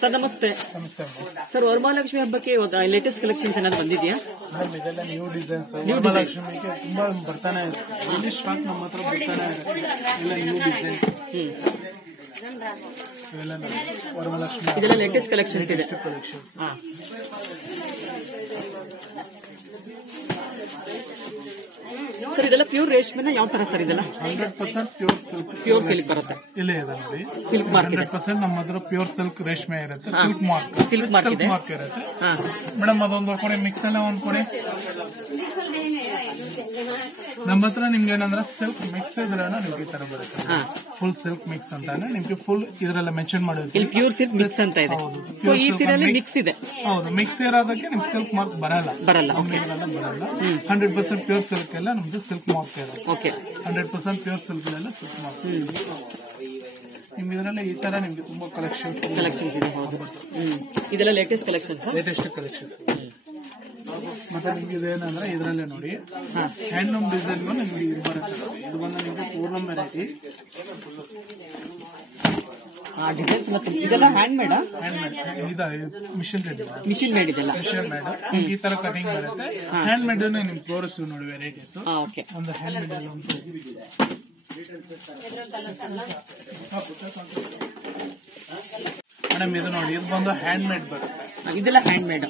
Sir ನಮಸ್ತೆ. ನಮಸ್ತೆ sir, Varamahalakshmi ಹಬ್ಬಕ್ಕೆ ಲೇಟೆಸ್ಟ್ ಕಲೆಕ್ಷನ್ಸ್ ಏನಾದ್ರು ಬಂದಿದೆಯಾ? ಮೇಡಮ್, ಇದೆಲ್ಲ ನ್ಯೂ ಡಿಸೈನ್ಸ್. ವರಮಹಾಲಕ್ಷ್ಮಿಗೆ ತುಂಬಾ ಬರ್ತಾನೆ ಇರುತ್ತೆ. ಇಲ್ಲಿ ಸ್ಟಾಕ್ ನಮ್ಮ ಹತ್ರ ಬರ್ತಾನೆ ಇರುತ್ತೆ. ಎಲ್ಲ ನ್ಯೂ ಡಿಸೈನ್. ಇವೆಲ್ಲ ವರಮಹಾಲಕ್ಷ್ಮಿ ಇದೆಲ್ಲ ಲೇಟೆಸ್ಟ್ ಕಲೆಕ್ಷನ್ಸ್ ಇದೆ. ಕಲೆಕ್ಷನ್ಸ್. ಸರ್, ಇದೆಲ್ಲ ಪ್ಯೂರ್ ರೇಷ್ಮೆನ ಯಾವ ತರ ಸರ್? ಇದೆಲ್ಲ 100% ಪ್ಯೂರ್ ಸಿಲ್ಕ್. ಪ್ಯೂರ್ ಸಿಲ್ಕ್ ಬರುತ್ತೆ. ಇಲ್ಲೇ ಇದೆ ನೋಡಿ, ಸಿಲ್ಕ್ ಮಾರ್ಕ್ ಇದೆ. 100% ನಮ್ಮ ಹತ್ರ ಪ್ಯೂರ್ ಸಿಲ್ಕ್ ರೇಷ್ಮೆ ಇರುತ್ತೆ. ಸಿಲ್ಕ್ ಮಾರ್ಕ್ ಇದೆ. ಮಾರ್ಕ್ ಇರುತ್ತೆ. ಮೇಡಮ್, ಅದೊಂದು ಕೊಡಿ, ಮಿಕ್ಸ್ ಎಲ್ಲ ಒಂದ್ ಕೊಡಿ. ನಮ್ಮ ಹತ್ರ ನಿಮ್ಗೆ ಏನಂದ್ರೆ ಸಿಲ್ಕ್ ಮಿಕ್ಸ್ ಇದ್ರೆ ನಿಮ್ಗೆ ಈ ತರ ಬರುತ್ತೆ. ಫುಲ್ ಸಿಲ್ಕ್ ಮಿಕ್ಸ್ ಅಂತಾನೆ ನಿಮ್ಗೆ ಫುಲ್ ಇದ್ರೆಲ್ಲ ಮೆನ್ಷನ್ ಮಾಡಿರುತ್ತೆ. ಇಲ್ಲಿ ಪ್ಯೂರ್ ಸಿಲ್ಕ್ ಮಿಕ್ಸ್ ಅಂತ ಇದೆ. ಸೊ ಈ ಸೀರೆಯಲ್ಲಿ ಮಿಕ್ಸ್ ಇದೆ. ಹೌದು, ಮಿಕ್ಸ್ ಇರೋದಕ್ಕೆ ನಿಮ್ಗೆ ಸಿಲ್ಕ್ ಮಾರ್ಕ್ ಬರಲ್ಲ. 100% ಪ್ಯೂರ್ ಸಿಲ್ಕ್ ಎಲ್ಲ ನಮ್ದು ಸಿಲ್ಕ್ ಮಾರ್ಕ್ ಇರುತ್ತೆ. 100% ಪ್ಯೂರ್ ಸಿಲ್ಕ್ ಎಲ್ಲ ಸಿಲ್ಕ್ ಮಾರ್ಕ್. ನಿಮ್ಗೆ ಇದರಲ್ಲಿ ಈ ತರ ನಿಮ್ಗೆ ತುಂಬಾ ಕಲೆಕ್ಷನ್ಸ್ ಇದೆ. ಹೌದು, ಇದೆಲ್ಲ ಲೇಟೆಸ್ಟ್ ಕಲೆಕ್ಷನ್ಸ್. ಮತ್ತೆ ನಿಮ್ಗೆ ಇದೇನಂದ್ರೆ ಇದರಲ್ಲೇ ನೋಡಿ, ಹ್ಯಾಂಡ್ಲೂಮ್ ಡಿಸೈನ್ ನಿಮ್ಗೆ ಇದು ಬರುತ್ತೆ. ಇದು ಬಂದು ನಿಮ್ಗೆ ಪೂರ್ಣಂ ವೆರೈಟಿ ಡಿಸೈನ್ಸ್. ಮತ್ತೆ ಇದೆಲ್ಲ ಹ್ಯಾಂಡ್ ಮೇಡ್ ಮಿಷಿನ್ ಮೇಡ್ ಇದೆಲ್ಲ. ಮಿಷಿನ್ ಮೇಡ್ ಈ ತರ ಕಟಿಂಗ್ ಬರುತ್ತೆ. ಹ್ಯಾಂಡ್ ಮೇಡ್ ನಿಮ್ಗೆ ತೋರಿಸ್ತೀವಿ ನೋಡಿ ವೆರೈಟೀಸ್. ಒಂದು ಹ್ಯಾಂಡ್ ಮೇಡ್ ಎಲ್ಲ ಉಂಟು. ಮೇಡಮ್, ಇದು ನೋಡಿ, ಇದು ಬಂದು ಹ್ಯಾಂಡ್ ಮೇಡ್ ಬರುತ್ತೆ. ಇದೆಲ್ಲ ಹ್ಯಾಂಡ್ ಮೇಡ್.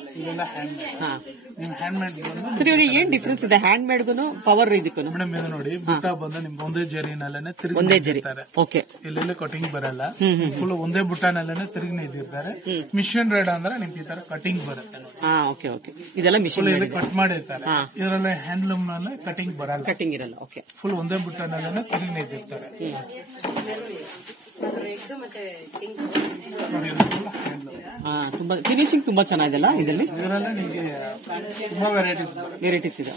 ನಿಮ್ ಹ್ಯಾಂಡ್ ಮೇಡ್ ಸರ್, ಇವಾಗ ಏನ್ ಡಿಫ್ರೆನ್ಸ್ ಇದೆ ಹ್ಯಾಂಡ್ ಮೇಡ್ಗೂ ಪವರ್ ಇದಕ್ಕೂ? ಮೇಡಮ್, ಇದು ನೋಡಿ, ಬುಟ್ಟ ಬಂದು ನಿಮ್ಗೆ ಒಂದೇ ಜರಿನಲ್ಲೇನೆ ಒಂದೇ ಜರಿ. ಎಲ್ಲೆಲ್ಲ ಕಟಿಂಗ್ ಬರಲ್ಲ. ಫುಲ್ ಒಂದೇ ಬುಟ್ಟನಲ್ಲೇನೆ ತಿರುಗಿ ನಿಂತಿರ್ತಾರೆ. ಮಿಷಿನ್ ರೇಡ್ ಅಂದ್ರೆ ನಿಮ್ಗೆ ಈ ತರ ಕಟಿಂಗ್ ಬರುತ್ತೆ. ಇದೆಲ್ಲ ಮಿಷಿನ್ ಕಟ್ ಮಾಡಿರ್ತಾರೆ. ಇದರಲ್ಲಿ ಹ್ಯಾಂಡ್ಲೂಮ್ ನಲ್ಲಿ ಕಟಿಂಗ್ ಬರಲ್ಲ. ಕಟಿಂಗ್ ಇರಲ್ಲ. ಫುಲ್ ಒಂದೇ ಬುಟ್ಟನಲ್ಲೇನೆ ತಿರುಗಿ ನಿಂತಿರ್ತಾರೆ. ತುಂಬಾ ಫಿನಿಶಿಂಗ್ ತುಂಬಾ ಚೆನ್ನಾಗಿದೆಲ್ಲ. ಇದರಲ್ಲಿ ನಿಮಗೆ ತುಂಬಾ ವೆರೈಟೀಸ್ ಇದೆ.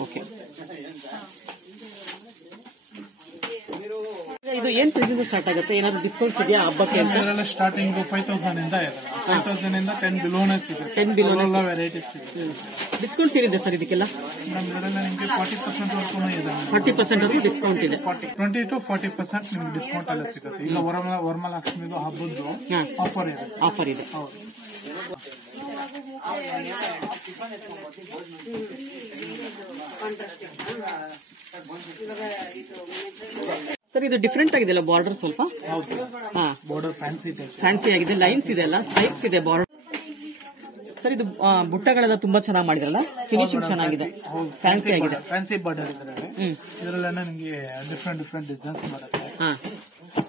ಇದು ಏನ್ ಪ್ರೈಸಿಂದ ಸ್ಟಾರ್ಟ್ ಆಗುತ್ತೆ? ಏನಾದ್ರು ಡಿಸ್ಕೌಂಟ್ಸ್ ಇದೆಯಾ ಹಬ್ಬಕ್ಕೆ ಅಂತ? ಸ್ಟಾರ್ಟಿಂಗ್ 5000 ಇಂದ ಇದೆ. 5000 ಇಂದ 10 ಬಿಲೋನೇ ಸಿಗುತ್ತೆ. 10 ಬಿಲೋನೇ ವೆರೈಟೀಸ್ ಇದೆ. ಡಿಸ್ಕೌಂಟ್ಸ್ ಏನಿದೆ ಸರ್ ಇದಕ್ಕೆಲ್ಲ? ನಿಮಗೆ 40% ವರೆಗೂ ಇದೆ. 40% ವರೆಗೂ ಡಿಸ್ಕೌಂಟ್ ಇದೆ. 20 to 40% ನಿಮ್ಗೆ ಡಿಸ್ಕೌಂಟ್ ಎಲ್ಲ ಸಿಗುತ್ತೆ. ಈಗ ವರಮಹಾಲಕ್ಷ್ಮಿದು ಹಬ್ಬದ್ದು ಆಫರ್ ಇದೆ. ಸರ್, ಇದು ಡಿಫ್ರೆಂಟ್ ಆಗಿದೆಲ್ಲ ಬಾರ್ಡರ್ ಸ್ವಲ್ಪ. ಬಾರ್ಡರ್ ಫ್ಯಾನ್ಸಿ ಆಗಿದೆ. ಲೈನ್ಸ್ ಇದೆ ಅಲ್ಲ, ಸ್ಟ್ರೈಪ್ಸ್ ಇದೆ ಬಾರ್ಡರ್. ಸರ್, ಇದು ಬುಟ್ಟಗಳೆಲ್ಲ ತುಂಬಾ ಚೆನ್ನಾಗಿ ಮಾಡಿದ್ರಲ್ಲ, ಫಿನಿಶಿಂಗ್ ಚೆನ್ನಾಗಿದೆ, ಫ್ಯಾನ್ಸಿ ಆಗಿದೆ. ಫ್ಯಾನ್ಸಿ ಬಾರ್ಡರ್ ಇದರಲ್ಲ ನಿಮಗೆ ಡಿಫ್ರೆಂಟ್ ಡಿಸೈನ್ಸ್ ಬರುತ್ತೆ.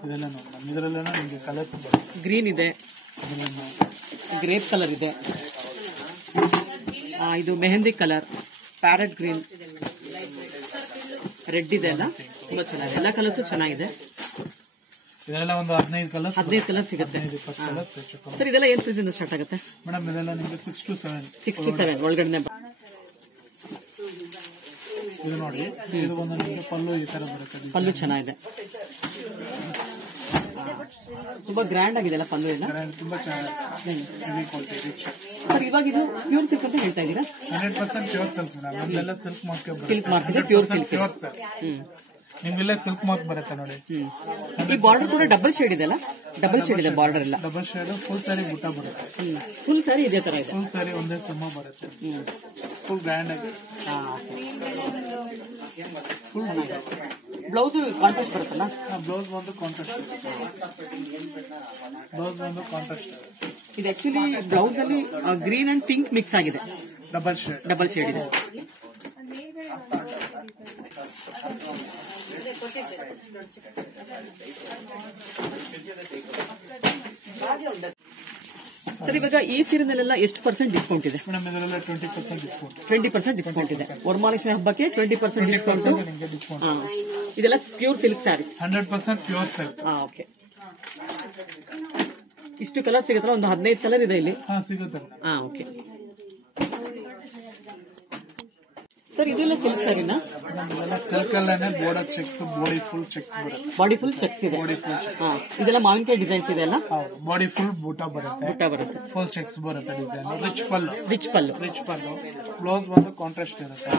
ಇದೆಲ್ಲ ನೋಡಿ, ಇದರಲ್ಲ ನಿಮಗೆ ಕಲರ್ಸ್ ಬರುತ್ತೆ. ಗ್ರೀನ್ ಇದೆ, ಗ್ರೇಪ್ ಕಲರ್ ಇದೆ, ಇದು mehndi colour, parrot green, red ಇದೆ. ಎಲ್ಲ ತುಂಬಾ ಚೆನ್ನಾಗಿದೆ. ಎಲ್ಲ ಕಲರ್ಸ್ ಚೆನ್ನಾಗಿದೆ. ಇದೆಲ್ಲ ಒಂದು 15 ಕಲರ್ ಸಿಗುತ್ತೆ. ಸರ್, ಇದೆಲ್ಲ ಏನ್ ಪ್ರೈಸ್ ಇಂದ ಸ್ಟಾರ್ಟ್ ಆಗುತ್ತೆ? ಮೇಡಮ್, ಇದೆಲ್ಲ ನಿಮಗೆ 6 to 7 ಒಳಗಡೆ. ಇದು ನೋಡಿ, ಇದು ಒಂದು ನಿಮಗೆ ಪಲ್ಲು ಈ ತರ ಬರುತ್ತೆ. ಪಲ್ಲು ಚೆನ್ನಾಗಿದೆ, ತುಂಬಾ ಗ್ರ್ಯಾಂಡ್ ಆಗಿದೆ ಅಲ್ಲ ಪಲ್ಲು ಎಲ್ಲ. ತುಂಬಾ ಚೆನ್ನಾಗಿದೆ. ಸರ್, ಇವಾಗ ಇದು ಪ್ಯೂರ್ ಸಿಲ್ಕ್ ಅಂತ ಹೇಳ್ತಾ ಇದ್ದೀರಾ? 100% ಪ್ಯೂರ್ ಸಿಲ್ಕ್ ಮೇಡಮ್. ಅಲ್ಲೆಲ್ಲ ಸಿಲ್ಕ್ ಮಾರ್ಕ್ ಇದೆ. Pure silk. ನಿಮ್ಗೆಲ್ಲ ಸಿಲ್ಕ್ ಮಾರ್ಕ್ ಬರುತ್ತೆ ನೋಡಿ. ಈ ಬಾರ್ಡರ್ ಕೂಡ ಡಬಲ್ ಶೇಡ್ ಇದೆ ಅಲ್ಲ? ಡಬಲ್ ಶೇಡ್ ಇದೆ ಬಾರ್ಡರ್ ಎಲ್ಲ. ಡಬಲ್ ಶೇಡ್ ಫುಲ್ ಸ್ಯಾರಿ ಬುಟ್ಟ ಬರುತ್ತೆ. ಫುಲ್ ಸ್ಯಾರಿ ಇದೇ ತರ ಇದೆ. ಫುಲ್ ಸ್ಯಾರಿ ಒಂದೇ ಸಮ ಬರುತ್ತೆ. ಫುಲ್ ಗ್ರ್ಯಾಂಡ್ ಆಗಿ. ಬ್ಲೌಸ್ ಕಾಂಟ್ರಾಸ್ಟ್ ಬರುತ್ತಲ್ಲ? ಬ್ಲೌಸ್ ಬಂದು ಕಾಂಟ್ರಾಸ್ಟ್. ಇದು ಆಕ್ಚುಲಿ ಬ್ಲೌಸ್ ಅಲ್ಲಿ ಗ್ರೀನ್ ಅಂಡ್ ಪಿಂಕ್ ಮಿಕ್ಸ್ ಆಗಿದೆ. ಡಬಲ್ ಶೇಡ್ ಇದೆ. ಸರ್, ಇವಾಗ ಈ ಸೀರೆನಲ್ಲೆಲ್ಲ ಎಷ್ಟು % ಡಿಸ್ಕೌಂಟ್ ಇದೆ? ಮೇಡಮ್, ಇದೆಲ್ಲ 20% ಡಿಸ್ಕೌಂಟ್. 20% ಡಿಸ್ಕೌಂಟ್ ಇದೆ. ವರಮಹಾಲಕ್ಷ್ಮಿ ಹಬ್ಬಕ್ಕೆ 20% ಡಿಸ್ಕೌಂಟ್. ಇದೆಲ್ಲ pure silk sari. 100% pure silk. ಇಷ್ಟು ಕಲರ್ ಸಿಗುತ್ತಲ್ಲ? ಒಂದು 15 ಕಲರ್ ಇದೆ ಇಲ್ಲಿ. ಸಿಗುತ್ತೆ. ಸರ್ ಇದೆಲ್ಲ ಸಿಲ್ಕ್ ಸ್ಯಾರಿನಾ? ಸಿಲ್ಕ್ ಅಲ್ಲೇನೆ border checks, body full checks ಬರುತ್ತೆ. ಬಾಡಿ ಫುಲ್ ಚೆಕ್ಸ್ ಇದೆ. ಹಾ, ಇದೆಲ್ಲ ಮಾವಿನಕಾಯಿ ಡಿಸೈನ್ಸ್ ಇದೆ ಅಲ್ಲ? ಹೌದು, ಬಾಡಿ ಫುಲ್ ಬೂಟ ಬರುತ್ತೆ. ಬುಟ್ಟ ಬರುತ್ತೆ. ಫುಲ್ ಚೆಕ್ಸ್ ಬರುತ್ತೆ ಡಿಸೈನ್. ರಿಚ್ ಪಲ್ಲು. ರಿಚ್ ಪಲ್ಲು. ಬ್ಲೌಸ್ ಬಂದು ಕಾಂಟ್ರಾಸ್ಟ್ ಇರುತ್ತೆ.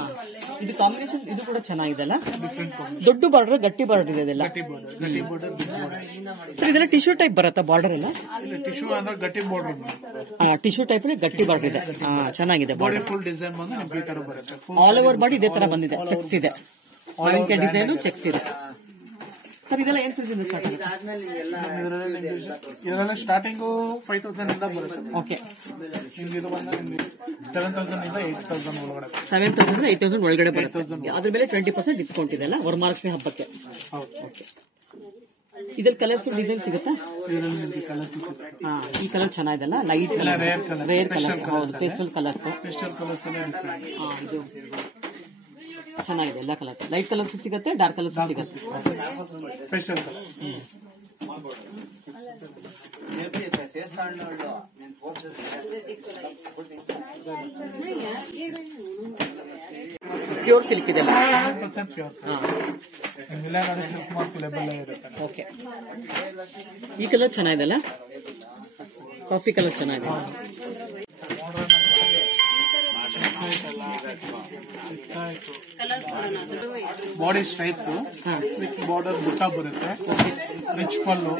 ಇದು ಕಾಂಬಿನೇಷನ್ ಇದು ಕೂಡ ಚೆನ್ನಾಗಿದೆ ಅಲ್ಲ? ಡಿಫ್ರೆಂಟ್ ದೊಡ್ಡ ಬಾರ್ಡರ್, ಗಟ್ಟಿ ಬಾರ್ಡರ್ ಇದೆ ಇದೆಲ್ಲ. ಗಟ್ಟಿ ಬಾರ್ಡರ್ ಬಿಗ್ ಬಾರ್ಡರ್. ಸರ್ ಇದೆಲ್ಲ ಟಿಶ್ಯೂ ಟೈಪ್ ಬರುತ್ತಾ ಬಾರ್ಡರ್ ಎಲ್ಲ? ಟಿಶ್ಯೂ ಅಂದ್ರೆ ಗಟ್ಟಿ ಬಾರ್ಡರ್. ಟಿಶ್ಯೂ ಟೈಪ್ ಗಟ್ಟಿ ಬಾರ್ಡರ್ ಇದೆ. ಚೆನ್ನಾಗಿದೆ ಬಾಡಿ ಬಾರ್ಡರ್. ಫುಲ್ ಡಿಸೈನ್ ಬಂದು ನಿಮ್ಗೆ ಈ ತರ ಬರುತ್ತೆ. ಆಲ್ ಓವರ್ ಬಾಡಿ ಇದೇ ತರ ಬಂದಿದೆ. ಚೆಕ್ಸ್ ಇದೆ, ಮಾವಿನಕಾಯಿ ಡಿಸೈನ್ ಚೆಕ್ಸ್ ಇದೆ. ಸರ್ ಇದೆಲ್ಲ ಏನ್ ಪ್ರೈಸ್ ಇಂದ ಸ್ಟಾರ್ಟ್ ಆಗುತ್ತೆ? ಇದರಲ್ಲಿ ಸ್ಟಾರ್ಟಿಂಗು 5000 ಇಂದ ಬರುತ್ತೆ. ಓಕೆ, ನಿಮ್ಗೆ ಇದು ಬಂದ್ರೆ ನಿಮ್ಗೆ 7000 ಇಂದ 8000 ಒಳಗಡೆ. 7000 8000 ಒಳಗಡೆ ಬರುತ್ತೆ. ಅದ್ರ ಮೇಲೆ 20% ಡಿಸ್ಕೌಂಟ್ ಇದೆ ಅಲ್ಲ ವರಮಹಾಲಕ್ಷ್ಮಿ ಹಬ್ಬಕ್ಕೆ? ಹೌದು. ಓಕೆ, ಇದ್ರಲ್ಲಿ ಕಲರ್ಸ್ ಡಿಸೈನ್ ಸಿಗುತ್ತಾ? ಇದರಲ್ಲಿ ನಿಮ್ಗೆ ಕಲರ್ಸ್ ಸಿಗುತ್ತೆ. ಈ ಕಲರ್ ಚೆನ್ನಾಗಿದೆಲ್ಲ, light rare colour, rare colour. ಹೌದು, ಪೇಸ್ಟಲ್ ಕಲರ್ಸ್. ಪೇಸ್ಟಲ್ ಕಲರ್ಸ್ ಎಲ್ಲ ಡಿಫ್ರೆಂಟ್. ಇದು ಚೆನ್ನಾಗಿದೆ, ಎಲ್ಲ ಕಲರ್ಸ್. ಲೈಟ್ ಕಲರ್ಸ್ ಸಿಗುತ್ತೆ, ಡಾರ್ಕ್ ಕಲರ್ಸ್ ಸಿಗುತ್ತೆ. Pastel colours. ಪ್ಯೂರ್ ಸಿಲ್ಕ್ ಇದೆಲ್ಲ. 100% ಪ್ಯೂರ್ ಸಿಲ್ಕ್ ಮಾರ್ಕ್ ಲೇಬಲ್ ಇರುತ್ತೆ. ಓಕೆ, ಈ ಕಲರ್ ಚೆನ್ನಾಗಿದೆಲ್ಲ, ಕಾಫಿ ಕಲರ್ ಚೆನ್ನಾಗಿದೆ. ಬಾಡಿ ಸ್ಟ್ರೈಪ್ಸ್ ವಿತ್ ಬಾರ್ಡರ್ ಬುಟ್ಟ ಬರುತ್ತೆ. ರಿಚ್ ಪಲ್ಲು.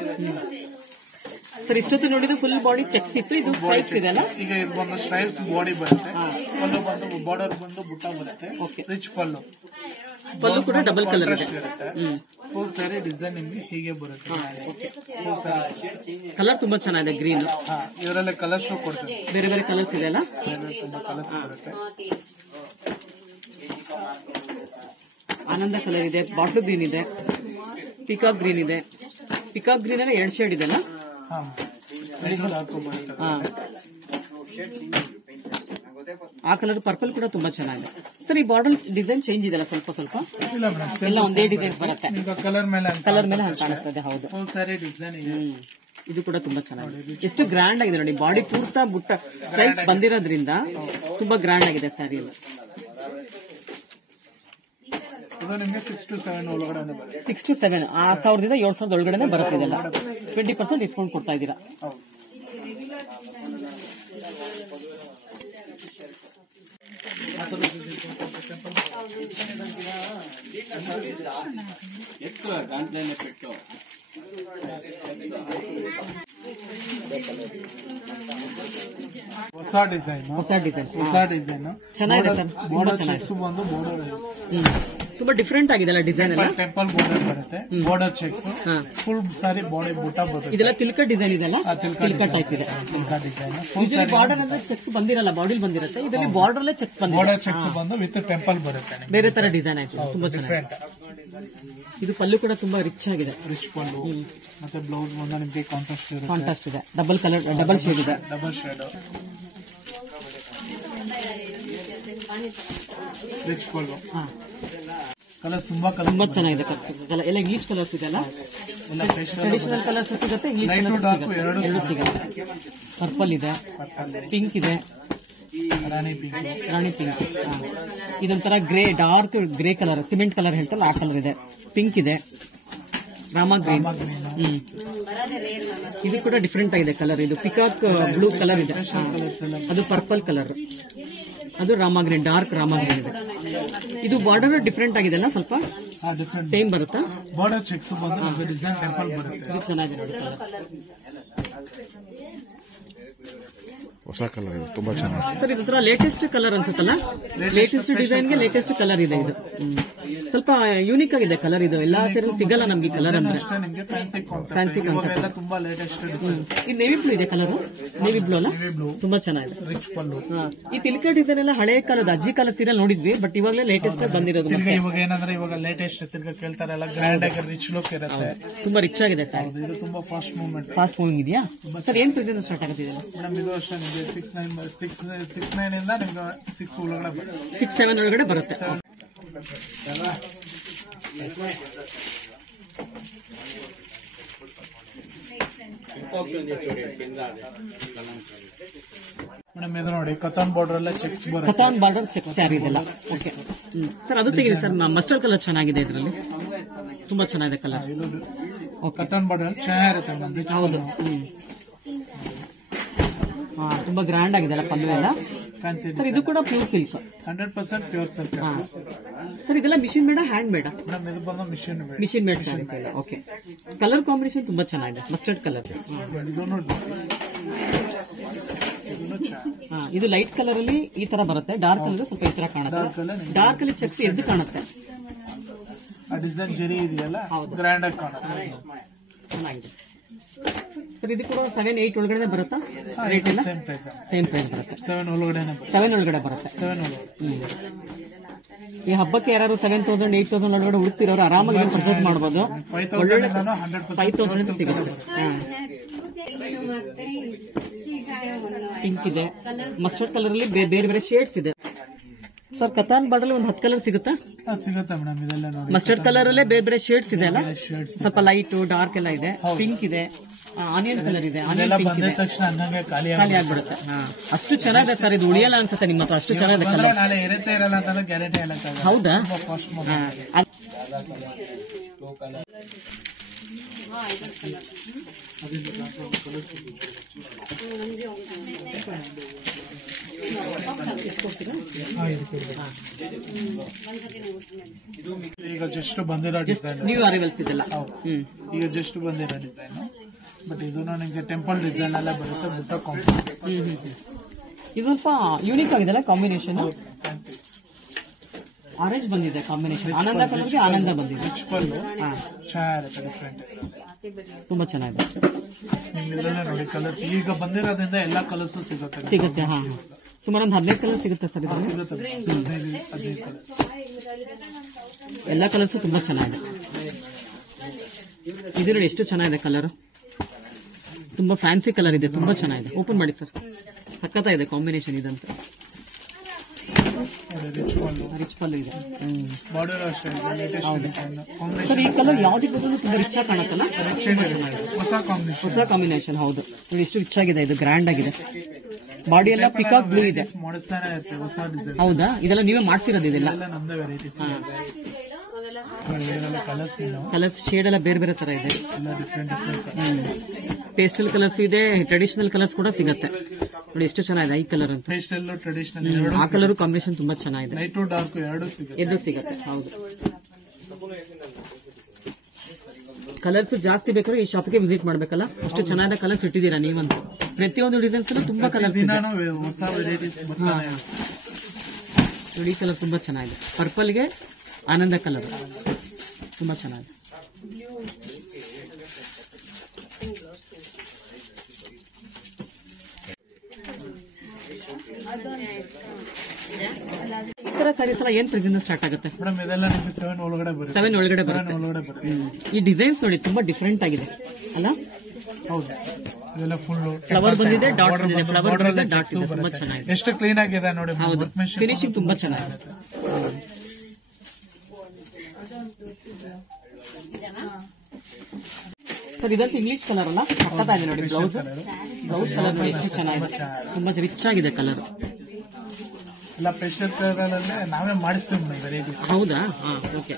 ಸರ್ ಇಷ್ಟೊತ್ತು ನೋಡಿದ್ರೆ ಫುಲ್ ಬಾಡಿ ಚೆಕ್ಸ್ ಇತ್ತು, ಇದು ಸ್ಟ್ರೈಪ್ಸ್ ಇದೆ ಅಲ್ಲ? ಈಗ ಇದು ಬಂದು ಸ್ಟ್ರೈಪ್ಸ್ ಬಾಡಿ ಬರುತ್ತೆ. ಪಲ್ಲು ಬಂದು ಬಾರ್ಡರ್ ಬಂದು ಬುಟ್ಟ ಬರುತ್ತೆ. ಓಕೆ, ರಿಚ್ ಪಲ್ಲು. ಪಲ್ಲು ಕೂಡ ಡಬಲ್ ಕಲರ್ ಇದೆ. ಫುಲ್ ಸ್ಯಾರಿ ಡಿಸೈನ್ ನಿಮ್ಗೆ ಹೀಗೆ ಬರುತ್ತೆ. ಫುಲ್ ಸ್ಯಾರಿ ಕಲರ್ ತುಂಬಾ ಚೆನ್ನಾಗಿದೆ, ಗ್ರೀನ್. ಇದರಲ್ಲೇ ಕಲರ್ಸ್ ಕೊಡ್ತಾರೆ, ಬೇರೆ ಬೇರೆ ಕಲರ್ಸ್ ಇದೆ ಅಲ್ಲ? ತುಂಬಾ ಕಲರ್ಸ್ ಬರುತ್ತೆ. ಆನಂದ ಕಲರ್ ಇದೆ, ಬಾಟ್ಲು ಗ್ರೀನ್ ಇದೆ, ಪಿಕಾಕ್ ಗ್ರೀನ್ ಇದೆ. ಪಿಕಾಕ್ ಗ್ರೀನ್ ಎಲ್ಲ 2 ಶೇಡ್ ಇದೆ ಅಲ್ಲ? ಆ ಕಲರ್ ಪರ್ಪಲ್ ಕೂಡ ತುಂಬಾ ಚೆನ್ನಾಗಿದೆ. ಸರ್ ಈ ಬಾರ್ಡರ್ ಡಿಸೈನ್ ಚೇಂಜ್ ಇದೆಲ್ಲ ಸ್ವಲ್ಪ ಸ್ವಲ್ಪ? ಎಲ್ಲ ಒಂದೇ ಡಿಸೈನ್ ಬರುತ್ತೆ. ಕಲರ್ ಮೇಲೆ ಹಂಗೆ ಕಾಣಿಸ್ತದೆ. ಹೌದು, ಫುಲ್ ಸ್ಯಾರಿ ಡಿಸೈನ್ ಇದೆ. ಇದು ಕೂಡ ತುಂಬಾ ಚೆನ್ನಾಗಿದೆ. ಎಷ್ಟು ಗ್ರ್ಯಾಂಡ್ ಆಗಿದೆ ನೋಡಿ, ಬಾಡಿ ಪೂರ್ತ ಬುಟ್ಟ ಸ್ಟ್ರೈಪ್ಸ್ ಬಂದಿರೋದ್ರಿಂದ ತುಂಬಾ ಗ್ರ್ಯಾಂಡ್ ಆಗಿದೆ ಸ್ಯಾರಿ ಎಲ್ಲ. ಇದು ನಿಮಗೆ 6 to 7 ಒಳಗಡೆ ಬರುತ್ತೆ. 6 to 7 6000 7000 ಒಳಗಡೆ ಬರುತ್ತೆ. ಇದೆಲ್ಲ 20% ಡಿಸ್ಕೌಂಟ್ ಕೊಡ್ತಾ ಇದ್ದೀರಾ? ಹೊಸ ಡಿಸೈನ್ ಚೆನ್ನಾಗಿದೆ ಸರ್, ತುಂಬಾ ಚೆನ್ನಾಗಿದೆ. ಬಂದು ಬಾರ್ಡರ್ ತುಂಬಾ ಡಿಫ್ರೆಂಟ್ ಆಗಿದೆ ಡಿಸೈನ್ ಎಲ್ಲ. ಟೆಂಪಲ್ ಬಾರ್ಡರ್ ಬರುತ್ತೆ, ಬಾರ್ಡರ್ ಚೆಕ್ಸ್, ಫುಲ್ ಸಾರಿ ಬಾಡಿ ಬುಟ್ಟ ಬರುತ್ತೆ. ಇದೆಲ್ಲ ತಿಲ್ಕ ಡಿಸೈನ್ ಇದೆಲ್ಲ, ತಿಲ್ಕ ಟೈಪ್ ಇದೆ. ಯೂಶಲಿ ಬಾರ್ಡರ್ ಅಂದ್ರೆ ಚೆಕ್ಸ್ ಬಂದಿರಲ್ಲ, ಬಾಡಿ ಬಂದಿರುತ್ತೆ. ಇದರಲ್ಲಿ ಬಾರ್ಡರ್ ಅಲ್ಲೇ ಚೆಕ್ಸ್ ಬಂದಿದೆ. ಬಾರ್ಡರ್ ಚೆಕ್ಸ್ ಬಂದು ವಿತ್ ಟೆಂಪಲ್ ಬರುತ್ತೆ. ಬೇರೆ ತರ ಡಿಸೈನ್ ಆಯ್ತು, ತುಂಬಾ ಚೆನ್ನಾಗಿದೆ. ಇದು ಪಲ್ಲು ಕೂಡ ತುಂಬಾ ರಿಚ್ ಆಗಿದೆ. ರಿಚ್ ಪಲ್ಲು ಮತ್ತೆ ಬ್ಲೌಸ್ ಬಂದು ನಿಮಗೆ ಕಾಂಟ್ರಾಸ್ಟ್ ಇದೆ. ಡಬಲ್ ಕಲರ್, ಡಬಲ್ ಶೇಡ್ ಇದೆ. ರಿಚ್ ಪಲ್ಲು. ಕಲರ್ಸ್ ತುಂಬಾ ಚೆನ್ನಾಗಿದೆ. ಎಲ್ಲ ಇಂಗ್ಲಿಷ್ ಕಲರ್ಸ್ ಇದೆ ಅಲ್ಲ? ಟ್ರೆಡಿಷನಲ್ ಕಲರ್ಸ್ ಸಿಗುತ್ತೆ, ಇಂಗ್ಲಿಷ್ ಕಲರ್ಸ್ ಎರಡು ಸಿಗುತ್ತೆ. ಪರ್ಪಲ್ ಇದೆ, ಪಿಂಕ್ ಇದೆ, ರಾಣಿ ಪಿಂಕ್. ಇದೊಂಥರ grey, dark grey colour, cement colour ಹೇಳ್ತಲ್ಲ ಆ ಕಲರ್ ಇದೆ. ಪಿಂಕ್ ಇದೆ, ರಾಮ ಗ್ರೀನ್. ಇದು ಕೂಡ ಡಿಫ್ರೆಂಟ್ ಆಗಿದೆ ಕಲರ್. ಇದು ಪಿಕಾಕ್ ಬ್ಲೂ ಕಲರ್ ಇದೆ, ಅದು ಪರ್ಪಲ್ ಕಲರ್. ಅದು Rama green, dark Rama green ಇದೆ. ಇದು ಬಾರ್ಡರ್ ಡಿಫ್ರೆಂಟ್ ಆಗಿದೆ ಅಲ್ಲ, ಸ್ವಲ್ಪ ಸೇಮ್ ಬರುತ್ತಾ? ಬಾರ್ಡರ್ ಚೆಕ್ಸ್ ಡಿಸೈನ್ ಟೆಂಪಲ್ ಬರುತ್ತೆ. ಇದು ಚೆನ್ನಾಗಿದೆ. ಹೊಸ ಕಲರ್ ಇದೆ, ತುಂಬಾ ಚೆನ್ನಾಗಿದೆ ಸರ್. ಇದರ ಲೇಟೆಸ್ಟ್ ಕಲರ್ ಅನ್ಸುತ್ತಲ್ಲ? ಲೇಟೆಸ್ಟ್ ಡಿಸೈನ್ ಗೆ ಲೇಟೆಸ್ಟ್ ಕಲರ್ ಇದೆ. ಇದು ಸ್ವಲ್ಪ ಯೂನಿಕ್ ಆಗಿದೆ ಕಲರ್. ಇದು ಎಲ್ಲಾ ಸೇರಿ ಸಿಗಲ್ಲ ನಮ್ಗೆ ಕಲರ್ ಅಂದ್ರೆ. Fancy concept. ತುಂಬಾ ಲೇಟೆಸ್ಟ್. ಇದು ನೇವಿ ಬ್ಲೂ ಇದೆ ಕಲರ್, ನೇವಿ ಬ್ಲೂ ಅಲ್ಲ? ತುಂಬಾ ಚೆನ್ನಾಗಿದೆ. ರಿಚ್ ಪಲ್ಲು. ಈ ತಿಲ್ಕ ಡಿಸೈನ್ ಎಲ್ಲ ಹಳೆ ಕಾಲದ ಅಜ್ಜಿ ಕಾಲ ಸೀರಿಯಲ್ ನೋಡಿದ್ವಿ, ಬಟ್ ಇವಾಗಲೇ ಲೇಟೆಸ್ಟ್ ಬಂದಿರೋದು. ಇವಾಗ ಏನಂದ್ರೆ ಇವಾಗ ಲೇಟೆಸ್ಟ್ ತಿರ್ಗ ಕೇಳ್ತಾರಲ್ಲ, ಗ್ರ್ಯಾಂಡ್ ಆಗಿ ರಿಚ್ ಲುಕ್ ಇರುತ್ತೆ. ತುಂಬಾ ರಿಚ್ ಆಗಿದೆ ಸರ್. ಇದು ತುಂಬಾ ಫಾಸ್ಟ್ ಮೂವ್ಮೆಂಟ್, ಫಾಸ್ಟ್ ಮೂವಿಂಗ್ ಇದೆಯಾ ಸರ್? ಏನ್ ಪ್ರೈಸ್ ಸ್ಟಾರ್ಟ್ ಆಗುತ್ತೆ ಮೇಡಮ್? ಇದು ಅಷ್ಟೇ ನಿಮಗೆ 6,9 ಇಂದ ನಿಮ್ಗೆ 6 ಒಳಗಡೆ ಬರುತ್ತೆ. 6-7 ಒಳಗಡೆ ಬರುತ್ತೆ. ಮೇಡಮ್ ಇದು ನೋಡಿ ಕತಾನ್ ಬಾರ್ಡರ್ ಎಲ್ಲ ಚೆಕ್ಸ್ ಬರುತ್ತೆ. ಕತಾನ್ ಬಾರ್ಡರ್ ಚೆಕ್ ಸ್ಯಾರಿ ಇದೆಲ್ಲ. ಓಕೆ ಸರ್, ಅದು ತೆಗೀರಿ ಸರ್. ಮಸ್ಟರ್ಡ್ ಕಲರ್ ಚೆನ್ನಾಗಿದೆ ಇದರಲ್ಲಿ, ತುಂಬಾ ಚೆನ್ನಾಗಿದೆ ಕಲರ್. ಇದು ಕತಾನ್ ಬಾರ್ಡರ್ ಚೆನ್ನಾಗಿರುತ್ತೆ ಮೇಡಮ್. ಹೌದು. ತುಂಬಾ ಗ್ರ್ಯಾಂಡ್ ಆಗಿದೆ ಅಲ್ಲ ಪಲ್ಲು ಎಲ್ಲ. ಫ್ಯಾನ್ಸಿ ಸರ್ ಇದು ಕೂಡ pure silk. 100% pure silk. Sir ಇದೆಲ್ಲ ಮಿಷಿನ್ ಬೇಡ, ಹ್ಯಾಂಡ್ ಬೇಡ? ಮೇಡಮ್ ಇದು ಬಂದು ಮಿಷಿನ್ ಮಿಷಿನ್ ಮೇಡ್ ಸ್ಯಾರೀಸ್ ಎಲ್ಲ. ಓಕೆ, ಕಲರ್ ಕಾಂಬಿನೇಷನ್ ತುಂಬಾ ಚೆನ್ನಾಗಿದೆ, ಮಸ್ಟರ್ಡ್ ಕಲರ್. ಇದು ಲೈಟ್ ಕಲರ್ ಅಲ್ಲಿ ಈ ತರ ಬರುತ್ತೆ, ಡಾರ್ಕ್ ಕಲರ್ ಸ್ವಲ್ಪ ಈ ತರ ಕಾಣುತ್ತೆ. ಡಾರ್ಕ್ ಅಲ್ಲಿ ಚೆಕ್ಸ್ ಎದ್ದು ಕಾಣುತ್ತೆ. ಡಿಸೈನ್ ಜರಿ ಇದೆಯಲ್ಲ, ಗ್ರ್ಯಾಂಡ್ ಆಗಿ ಕಾಣುತ್ತೆ, ಚೆನ್ನಾಗಿದೆ. ಸರ್ ಇದು ಕೂಡ 7-8 ಒಳಗಡೆ ಬರುತ್ತಾ ರೇಟ್ ಎಲ್ಲ? ಸೇಮ್ ಪ್ರೈಸ್ ಬರುತ್ತೆ. 7 ಒಳಗಡೆ ಬರುತ್ತೆ. 7 ಒಳಗಡೆ. ಈ ಹಬ್ಬಕ್ಕೆ ಯಾರು 7,000 8,000 ಒಳಗಡೆ ಹುಡುಕ್ತಿರೋರು ಆರಾಮಾಗಿ ಪರ್ಚೇಸ್ ಮಾಡಬಹುದು. 5,000 ಸಿಗುತ್ತೆ. ಪಿಂಕ್ ಇದೆ, ಮಸ್ಟರ್ಡ್ ಕಲರ್ ಅಲ್ಲಿ ಬೇರೆ ಬೇರೆ ಶೇಡ್ಸ್ ಇದೆ. ಸರ್ ಕತಾನ್ ಬಾರ್ಡರ್ ಒಂದು 10 ಕಲರ್ ಸಿಗುತ್ತಾ? ಸಿಗುತ್ತೆ ಮೇಡಮ್. ಇದೆಲ್ಲ ನೋಡಿ ಮಸ್ಟರ್ಡ್ ಕಲರ್ ಅಲ್ಲೇ ಬೇರೆ ಬೇರೆ ಶೇಡ್ಸ್ ಇದೆ ಅಲ್ಲ, ಸ್ವಲ್ಪ ಲೈಟ್ ಡಾರ್ಕ್ ಎಲ್ಲ ಇದೆ. ಪಿಂಕ್ ಇದೆ, ಆನಿಯನ್ ಕಲರ್ ಇದೆ, ಆನಿಯನ್ ಪಿಂಕ್ ಇದೆ. ತಕ್ಷಣ ಹಂಗಂಗೆ ಖಾಲಿ ಆಗ್ಬಿಡುತ್ತೆ. ಅಷ್ಟು ಚೆನ್ನಾಗಿದೆ ಸರ್, ಇದು ಉಳಿಯಲ್ಲ ಅನ್ಸುತ್ತೆ ನಿಮ್ಮ ಹತ್ರ, ಅಷ್ಟು ಚೆನ್ನಾಗಿದೆ ಕಲರ್. ನಾಳೆ ಇರುತ್ತೆ ಇರಲ್ಲ ಅಂತ ಗ್ಯಾರಂಟಿ ಇಲ್ಲ. ಹೌದಾ? ಈಗ ಜಸ್ಟ್ ಬಂದಿರೋ ಡಿಸೈನ್, ನ್ಯೂ ಅರೈವಲ್ಸ್ ಇದೆಲ್ಲ. ಈಗ ಜಸ್ಟ್ ಬಂದಿರೋ ಡಿಸೈನ್. ಬಟ್ ಇದು ನಿಮಗೆ ಟೆಂಪಲ್ ಡಿಸೈನ್ ಎಲ್ಲ ಬರುತ್ತೆ. ಬುಟ್ಟ ಕಾಂಬಿನೇಷನ್ ಇದು ಸ್ವಲ್ಪ ಯೂನಿಕ್ ಆಗಿದೆ ಕಾಂಬಿನೇಷನ್. ಆರೆಂಜ್ ಬಂದಿದೆ ಕಾಂಬಿನೇಷನ್, ಆನಂದ ಕಲರ್ಗೆ ಆನಂದ ಬಂದಿದೆ. ಚೆನ್ನಾಗಿರುತ್ತೆ, ಡಿಫ್ರೆಂಟ್, ತುಂಬಾ ಚೆನ್ನಾಗಿದೆ. ನಿಮ್ಗೆ ನೋಡಿ ಕಲರ್ಸ್ ಈಗ ಬಂದಿರೋದ್ರಿಂದ ಎಲ್ಲಾ ಕಲರ್ಸ್ ಸಿಗುತ್ತೆ. ಸುಮಾರು ಒಂದು 15 ಕಲರ್ ಸಿಗುತ್ತೆ ಸರ್ ಇದರಲ್ಲಿ. ಎಲ್ಲ ಕಲರ್ಸ್ ತುಂಬಾ ಚೆನ್ನಾಗಿದೆ. ಇದು ನೋಡಿ ಎಷ್ಟು ಚೆನ್ನಾಗಿದೆ ಕಲರ್, ತುಂಬಾ ಫ್ಯಾನ್ಸಿ ಕಲರ್ ಇದೆ, ತುಂಬಾ ಚೆನ್ನಾಗಿದೆ. ಓಪನ್ ಮಾಡಿ ಸರ್, ಸಖತ್ತಾಗಿದೆ ಕಾಂಬಿನೇಷನ್ ಇದಂತ. ರಿಚ್ ಪಲ್ಲು ಇದೆ. ಸರ್ ಈ ಕಲರ್ ಯಾವ್ದಕ್ಕೆ ಬಂದ್ರು ತುಂಬಾ ರಿಚ್ ಆಗಿ ಕಾಣುತ್ತಲ್ಲ, ಹೊಸ ಕಾಂಬಿನೇಷನ್. ಹೌದು ನೋಡಿ ಎಷ್ಟು ರಿಚ್ ಆಗಿದೆ, ಇದು ಗ್ರ್ಯಾಂಡ್ ಆಗಿದೆ. ಬಾಡಿ ಎಲ್ಲ ಪಿಕಾಕ್ ಬ್ಲೂ ಇದೆ. ಹೌದಾ? ಇದೆಲ್ಲ ನೀವೇ ಮಾಡ್ತಿರೋದು? ಇದೆಲ್ಲ ಕಲರ್ಸ್ ಶೇಡ್ ಎಲ್ಲ ಬೇರೆ ಬೇರೆ ತರ ಇದೆ. ಪೇಸ್ಟಲ್ ಕಲರ್ಸ್ ಇದೆ, ಟ್ರೆಡಿಷನಲ್ ಕಲರ್ಸ್ ಕೂಡ ಸಿಗುತ್ತೆ. ನೋಡಿ ಎಷ್ಟು ಚೆನ್ನಾಗಿದೆ ಈ ಕಲರ್ ಅಂತ. ಆ ಕಲರ್ ಕಾಂಬಿನೇಷನ್ ತುಂಬಾ ಚೆನ್ನಾಗಿದೆ. ಎರಡು ಸಿಗುತ್ತೆ. ಹೌದು, ಕಲರ್ಸ್ ಜಾಸ್ತಿ ಬೇಕಾದ್ರೆ ಈ ಶಾಪ್ಗೆ ವಿಸಿಟ್ ಮಾಡ್ಬೇಕಲ್ಲ, ಅಷ್ಟು ಚೆನ್ನಾದ ಕಲರ್ಸ್ ಇಟ್ಟಿದ್ದೀರಾ ನೀವಂತೂ. ಪ್ರತಿಯೊಂದು ಡಿಸೈನ್ಸ್ ಅಲ್ಲೂ ತುಂಬಾ ಕಲರ್ಸ್ ಇದೆ. ನೋಡಿ ಈ ಕಲರ್ ತುಂಬಾ ಚೆನ್ನಾಗಿದೆ, ಪರ್ಪಲ್ಗೆ ಆನಂದ ಕಲರ್ ತುಂಬಾ ಚೆನ್ನಾಗಿದೆ. ಈ ತರ ಸ್ಯಾರೀಸ್ ಎಲ್ಲ ಏನ್ ಪ್ರೈಸ್ ಇಂದ ಸ್ಟಾರ್ಟ್ ಆಗುತ್ತೆ? ಮೇಡಮ್ ಇದೆಲ್ಲ ನಿಮಗೆ 7 ಒಳಗಡೆ ಬರುತ್ತೆ. ಈ ಡಿಸೈನ್ಸ್ ನೋಡಿ ತುಂಬಾ ಡಿಫರೆಂಟ್ ಆಗಿದೆ ಅಲ್ಲ? ಹೌದು, ಇದೆಲ್ಲ ಫುಲ್ ಫ್ಲವರ್ ಬಂದಿದೆ, ಡಾಟ್ ಬಂದಿದೆ, ಫ್ಲವರ್ ಬಂದಿದೆ, ಡಾಟ್ ಇದೆ, ತುಂಬಾ ಚೆನ್ನಾಗಿದೆ. ಎಷ್ಟು ಕ್ಲೀನ್ ಆಗಿದೆ ನೋಡಿ. ಹೌದು, ಫಿನಿಶಿಂಗ್ ತುಂಬಾ ಚೆನ್ನಾಗಿದೆ. ಸರ್ ಇದಂತೂ ಇಂಗ್ಲಿಷ್ ಕಲರ್ ಅಲ್ಲ, ಸಖತ್ತಾಗಿದೆ ನೋಡಿ. ಬ್ಲೌಸ್ ಕಲರ್ ನೋಡಿ ಎಷ್ಟು ಚೆನ್ನಾಗಿದೆ, ತುಂಬಾ ರಿಚ್ ಆಗಿದೆ ಕಲರ್. ಎಲ್ಲ ಪೇಸ್ಟಲ್ ಕಲರ್ ಅಲ್ಲೇ ನಾವೇ ಮಾಡಿಸ್ತೀವಿ ವೆರೈಟೀಸ್. ಹೌದಾ? ಓಕೆ.